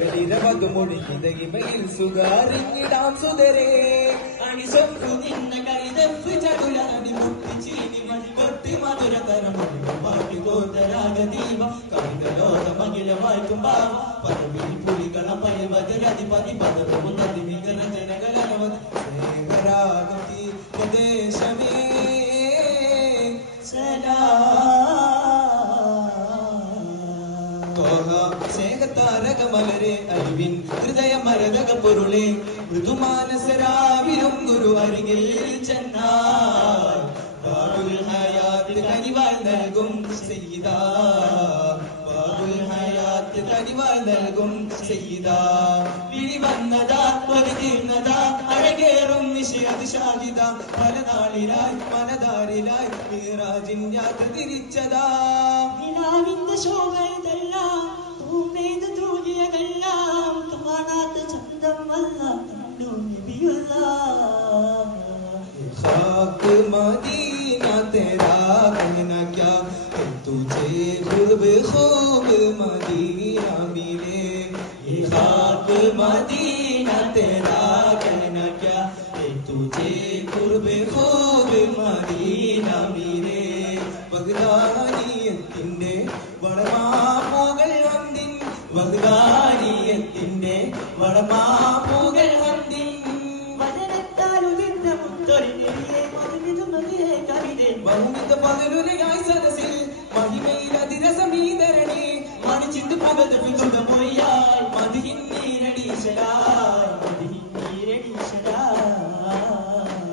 പകലിരവതുമൊഴിതകിമയിൽ സുഗാറിങ്ങിടാം സുതരേ അണിസൊക്കു നിന്ന കൈതപ്പ് ചടുലടി മുട്ടിച്ചീനി മണികൊട്ടി മധുരതരം മാറ്റി കോർത്തരാഗദീപ കവിതലോക മകില വായിക്കും ഭാവ പദവിൽ പുലികള പയവതിരധിപതി പദവുന്നതി നികര ജനകരവതി സ്നേഹരാഗതി പ്രദേശമേ സ്നേഹത്താരകമലരെ അറിവിൻ ഹൃദയമരതക പൊരുളെ മൃദുമാനസരാവിലും ഗുരു അരികിൽ ചെന്നാൽ ബാബുൽ ഹയാത്ത് കനിവാൾ നൽകും സയ്യിദാ ബാബുൽ ഹയാത്ത് കനിവാൾ നൽകും സയ്യിദാ വിളി വന്നതാ ഒരു തീർന്നതാ അഴകേറും നിശയത് ഷാഹിദ പല നാളിലായി മനതാരിലായി മിറാജിൻ യാത്ര തിരിച്ചതാ നിലാവിന്റെ ശോഭയതെല്ലാം പൂമേത് തൂകിയതെല്ലാം കാണാത്ത ചന്തമല്ല കണ്ടു നബിയുള്ള ഖാക്ക് മദീന തേരാ कहना क्या तुझे खूब खूब मदीना मिले ये खाक मदीना तेरा कहना क्या तुझे खूब खूब मदीना मिले ബഗ്ദാനിയത്തിന്റെ വടമാപ്പൂകൾ വന്ദിൻ ബഗ്ദാനിയത്തിന്റെ വടമാപ്പൂകൾ വന്ദിൻ വചനത്താലുതിർന്ന മുത്തൊരിനിയെ മധുവിതുമതിയെ കവിതേ ബഹുവിധ പകലുരയായി സദസ്സിൽ മഹിമയിലതിരസമീതരണി മണിച്ചിട്ട് പകത് പിതുടമൊയ്യാൽ മതിഹിൻ നീരടീശലായി മതിഹിൻ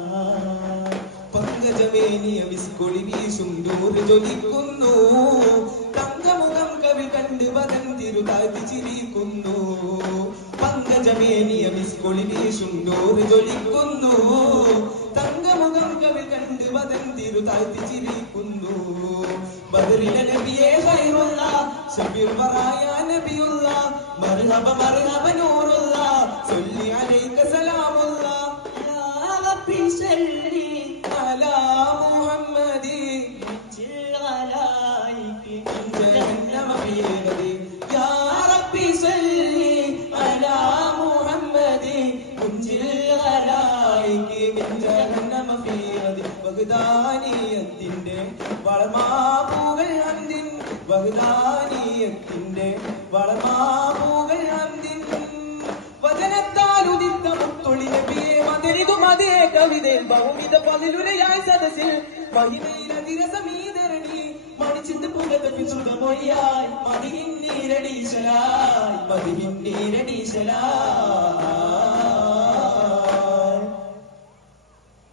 നീരടീശലായി പങ്കജമേനിയ വിസ്കൊളി വീശും ദൂരെ ജ്വലിക്കുന്നു തങ്കമുഖം കവി കണ്ട് പദം തിരുതാഴ്ത്തി ചിരിക്കുന്നു പങ്കജമേനിയ വിസ്കൊളി വീശും ദൂരെ ജ്വലിക്കുന്നു തങ്കമുഖം കവി കണ്ട് പദം തിരുതാഴ്ത്തി ചിരിക്കുന്നു ബദറിലെ നബിയേ ഖൈറുള്ള ശബീർ വറായ നബിയുള്ള മർഹബ മർഹബ നൂറുള്ള സല്ലി അലൈക സലാമുള്ള യാ റബ്ബി സല്ലി അലാ മുഹമ്മദി ജിൽ അലൈകി ജഹന്നമ ഫീ യാ റബ്ബി സല്ലി അലാ മുഹമ്മദി ജിൽ അലൈകി ജഹന്നമ ഫീ ബഗ്ദാനിയത്തിന്റെ വളമാപ്പൂകൾ അന്തിൻ ബഗ്ദാനിയത്തിന്റെ വളമാപ്പൂകൾ അന്തിൻ വചനത്താൽ ഉദിത്ത മുത്തൊളി നബിയെ മദരിതു മതിയെ കവിതേ ബഹുവിധ പതിലുരയായി സദസ്സിൽ മഹിമയിലതിരസമീതരണി മണിച്ചിട്ട് പുകതപ്പി സുഖമൊഴിയായി മതിഹിൻ നീരടീശലായി മതിഹിൻ നീരടീശലായി